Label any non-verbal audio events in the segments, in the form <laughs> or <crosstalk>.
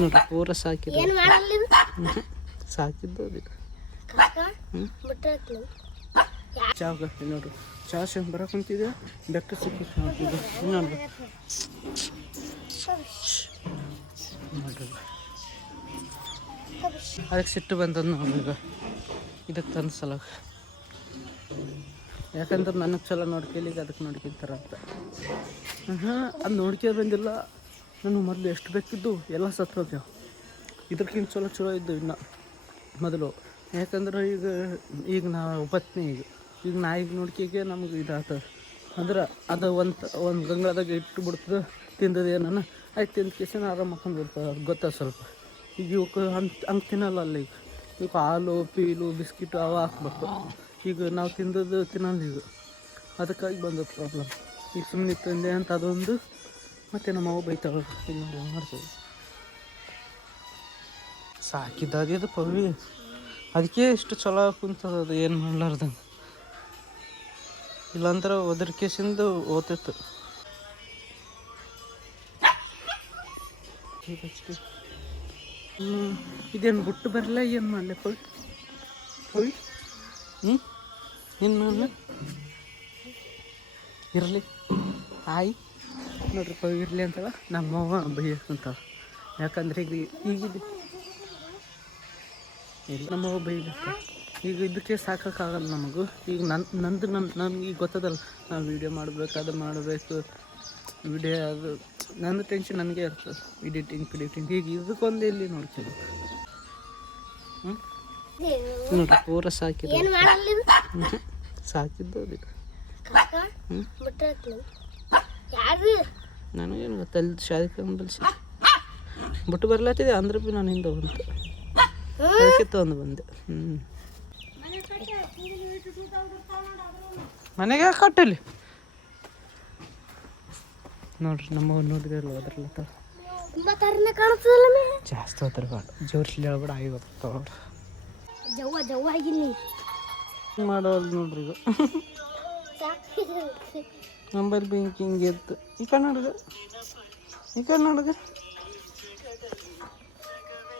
ನೋಡ್ರಿ ಪೂರ ಸಾಕಿದ್ದು ಸಾಕಿದ್ದು ಚಾ ನೋಡ್ರಿ ಚಾ ಶಂಗ್ ಬರಕ್ ಕುಂತಿದೆ. ಬೆಕ್ಕ ಸಿಕ್ಕಿ ಇನ್ನೊಂದು ಅದಕ್ಕೆ ಸಿಟ್ಟು ಬಂದದ್ದು ನಮಗೆ ಇದಕ್ಕೆ ತಂದ ಸಲ ಯಾಕಂದ್ರೆ ನನಗೆ ಚಲೋ ನೋಡ್ಕೊಲಿಕ್ಕೆ ಅದಕ್ಕೆ ನೋಡ್ಕೊಂತಾರಂತ ಹಾಂ ಅದು ನೋಡ್ಕೊ ಬಂದಿಲ್ಲ. ನನಗೆ ಮೊದಲು ಎಷ್ಟು ಬೇಕಿದ್ದು ಎಲ್ಲ ಸತ್ತೋಗ್ಯಾವ ಇದಕ್ಕಿಂತ ಚಲೋ ಚಲೋ ಇದ್ದು ಇನ್ನು ಮೊದಲು. ಯಾಕಂದ್ರೆ ಈಗ ಈಗ ನಾವು ಪತ್ನಿ ಈಗ. ಈಗ ನಾಯಿಗೆ ನೋಡ್ಕಿಗೆ ನಮ್ಗೆ ಇದಾತ ಅಂದ್ರೆ ಅದು ಒಂದು ಒಂದು ಗಂಗಳದಾಗ ಇಟ್ಟು ಬಿಡ್ತದೆ ತಿಂದದ ಏನನ, ಆಯ್ತು ತಿಂದ ಕೇಸಿನ ಆರಾಮ್ ಹಾಕೊಂಡು ಅದು ಗೊತ್ತ ಸ್ವಲ್ಪ. ಈಗ ಇವಕ್ಕೆ ಹಂಗೆ ಹಂಗೆ ತಿನ್ನಲ್ಲ ಅಲ್ಲ ಈಗ. ಈಗ ಹಾಲು, ಪೀಲು, ಬಿಸ್ಕಿಟು ಅವ ಹಾಕ್ಬೇಕು. ಈಗ ನಾವು ತಿಂದದ್ದು ತಿನ್ನಲ್ಲ ಈಗ. ಅದಕ್ಕಾಗಿ ಬಂದ ಪ್ರಾಬ್ಲಮ್ ಈಗ ಸುಮ್ಮನೆ ತಂದೆ ಅಂತ ಅದೊಂದು ಮತ್ತು ನಮ್ಮ ನೋಡಿ ಹೆಂಗೆ ಮಾಡ್ತದೆ. ಸಾಕಿದ್ದಾಗ್ಯದ ಪವಿ. ಅದಕ್ಕೆ ಇಷ್ಟು ಚಲೋ ಕುಂತದ ಅದು ಏನು ಮಾಡ್ಲಾರ್ದಂಗೆ. ಇಲ್ಲಾಂದ್ರೆ ಒದರ್ಕೇಸಿಂದ ಓತಿತ್ತು. ಇದೇನು ಬಿಟ್ಟು ಬರಲ್ಲ ಏನು ಮಾಡಲಿ ಪವಿ? ಪವಿ? ಹ್ಞೂ ಏನು ಮಾಡಲಿ? ಇರಲಿ. ಆಯ್. ನೋಡ್ರಿ ಪವಿ ಇರಲಿ ಅಂತವ ನಮ್ಮವ್ವ ಅಂತ ಯಾಕಂದ್ರೆ ಈಗ ಈಗಿದ್ದು ಇಲ್ಲ ನಮ್ಮವ್ವ ಬೈ ಈಗ ಇದಕ್ಕೆ ಸಾಕಾಗಲ್ಲ ನಮಗೂ. ಈಗ ನನ್ನ ನಂದು ನನ್ನ ನನ್ಗೆ ಈಗ ಗೊತ್ತದಲ್ಲ. ನಾವು ವೀಡಿಯೋ ಮಾಡಬೇಕು ಅದು ಮಾಡಬೇಕು. ವಿಡಿಯೋ ಅದು ನನ್ನ ಟೆನ್ಷನ್ ನನಗೆ ಇರ್ತದೆ. ಎಡಿಟಿಂಗ್ ಪಿಡಿಟಿಂಗ್ ಈಗ ಇದಕ್ಕೊಂದು ಇಲ್ಲಿ ನೋಡ್ತೀವಿ? ನೋಡ್ರಿ ಪೂರ ಸಾಕಿದ್ದು. ಸಾಕಿದ್ದು ಅದು ಕಾಕ ಹ್ಞೂ ಬಿಟ್ಟಾಕ್ಲಿ ಯಾರು ನನಗೇನು ಗೊತ್ತಲ್ಲಿ ಶಾದಿ ಕಂಬಲ್ಸಿ ಬಿಟ್ಟು ಬರ್ಲತ್ತಿದೆ ಅಂದ್ರೆ ಭೀ ನಾನು ಹಿಂದೆ ಬಂತು ಅದಕ್ಕೆ ತೊಗೊಂಡು ಬಂದೆ. ಹ್ಞೂ ಮನೆಗೆ ಕಟ್ಟಲಿ ನೋಡ್ರಿ ನಮ್ಮ ನೋಡಿದ್ರಲ್ಲ ಅದ್ರಲ್ಲ ಜಾಸ್ತಿ ಹೋದ್ರೆ ಬೇಡ. ಜೋರ್ಸ್ಲಿ ಹೇಳ್ಬೇಡ ಆಗಿ ಬರ್ತಾವ ಜವ್ವ ಜವ್ವ ಆಗಿಲ್ಲ ಮಾಡೋದು ನೋಡ್ರಿ ಈಗ? ನಂಬರ್ ಬ್ಯಾಂಕ್ ಹಿಂಗೆ ಇತ್ತು. ಈ ಕನ್ನಡಗ ನೋಡುಗ. ಈ ಕನ್ನಡಗ ನೋಡುಗ.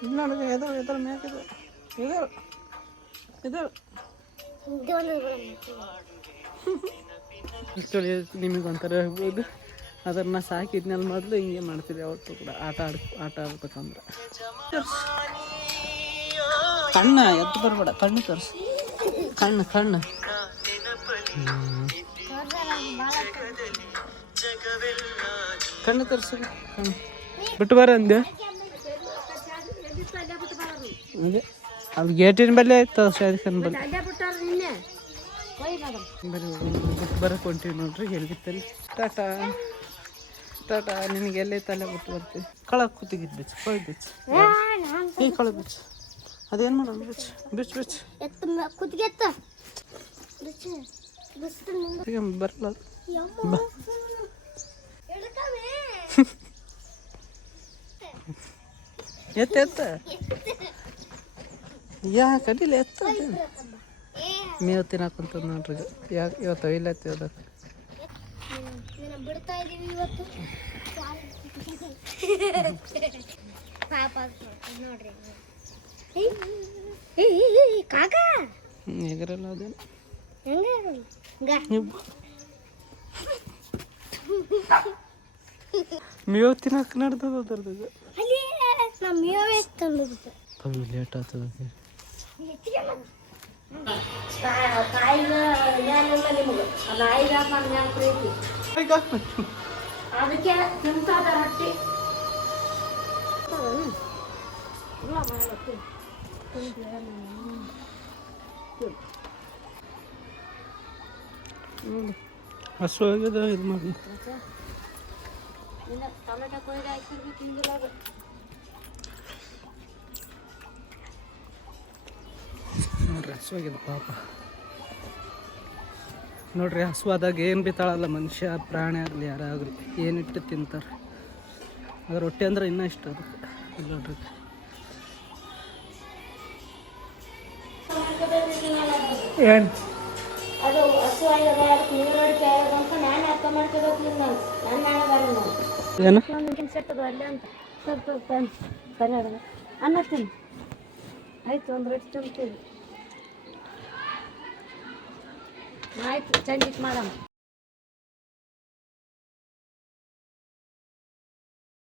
ಇಲ್ಲಿ ನೋಡುಗ ಎದಳು ಎದಳು ಮ್ಯಾಕ ಎದಳು ಎದಳು ಆ್ಯಕ್ಚುಲಿ ನಿಮಗೆ ಒಂಥರ ಆಗ್ಬೋದು ಅದನ್ನು ಸಾಕಿದ್ನೆಲ್ಲ ಮೊದಲು ಹಿಂಗೆ ಮಾಡ್ತೀವಿ ಅವತ್ತು ಕೂಡ ಆಟ ಆಡ್ ಆಟ ಆಡ್ಬೇಕಂದ್ರೆ. ಕಣ್ಣ ಎದ್ದು ಬರಬೇಡ. ಕಣ್ಣು ತೋರಿಸು. ಕಣ್ಣು ಕಣ್ಣು. ಕಣ್ಣು ತೋರಿಸು. ಕಣ್ಣು ಬಿಟ್ಟು ಬರ ಅಂದೆ ಅದೇ ಅಲ್ಲಿ ಗೇಟಿನ ಬಲ್ಲಿ ಆಯ್ತು ಶಾದಿಕನ್ ಬಲ್ಲಿ. ಬರೀ ಬಿಟ್ಟು ಬರಕ್ಕೆ ಹೊಂಟೀವಿ ನೋಡ್ರಿ ಎಲ್ಲಿತ್ತಲ್ಲಿ ಟಾಟಾ. ಟಾಟಾ ನಿನಗೆ ಎಲ್ಲೇ ತಲೆ ಬಿಟ್ಟು ಬರ್ತೀವಿ ಕಳ ಕೂತಿಗಿದ್ ಬಿಚ್ಚು ಕೊಯ್ ಬಿಚ್ಚು. ಈ ಕಳ ಬಿಚ್ಚು. ಅದೇನು ಮಾಡೋದು ಬಿಚ್ಚು? ಬಿಚ್ಚು ಬಿಚ್ಚು. ಎತ್ತ ಕುತ್ತಿಗೆ ಎತ್ತ. ಬಿಚ್ಚು ಬಿಚ್ಚು ನಿಂದು ಬರಲ್ಲ <laughs> ಎತ್ತ ಎತ್ತ? ಯಾ ಕಡಿಲ ಎತ್ತ ಮೇವ್ ತಿನ್ನಕ್ಕಂತದ್ ನೋಡ್ರಿ ಯಾ ಇವತ್ತು ಇಲ್ಲ ಇವತ್ತು ಬಿಡ್ತಾ ಇದೀವಿ ಇವತ್ತು ಪಾಪ ನೋಡ್ರಿ ಕಾಕ ಎಗರಲ್ಲ ಅದೇನು ಹೆಂಗ ಮೇವು ತಿನ್ನಕ್ಕೆ ನಡ್ದದ ಅದ್ರದ್ದು ಈಗ. ಅಲ್ಲಿ ನಮ್ಮ ಮೇವೇ ತಂದಿದ್ದು ಪವಿ ಲೇಟ್ ಆಗ್ತದ ಕಾಯಿಗ ಜ್ಞಾನಿಲ್ಲ ನಿಮಗೆ? ನಾಯಿಗ ಜ್ಞಾನ ಪ್ರೀತಿ? ಅದಕ್ಕೆ ತಿಂತದ ರೊಟ್ಟಿ. ಹಸು ಆಗ್ಯದ ಇದು ಮಾಡಿ. ಟೊಮೆಟೊ ಕೊಯ್ದು ಹಾಕಿದ್ರು ತಿಂದಿಲ್ಲ ಅದು ನೋಡ್ರಿ ಹಸು ಪಾಪ. ನೋಡ್ರಿ, ಹಸುವಾದಾಗ ಏನು ಬಿತ್ತಾಳಲ್ಲ ಮನುಷ್ಯ, ಪ್ರಾಣಿ ಆಗಲಿ, ಯಾರಾಗಲಿ, ಏನಿಟ್ಟು ತಿಂತಾರೆ. ಅದು ರೊಟ್ಟಿ ಅಂದ್ರೆ ಇನ್ನೂ ಇಷ್ಟ ಅದಕ್ಕೆ ಏನು ಏನು? ಅನ್ನ ತಿನ್ನು. ಆಯ್ತು ಒಂದು ರೊಟ್ಟಿ ತುಂಬ್ತೀವಿ ಆಯ್ತು ಚಂದಿಟ್ಟು ಮಾಡಮ್ಮ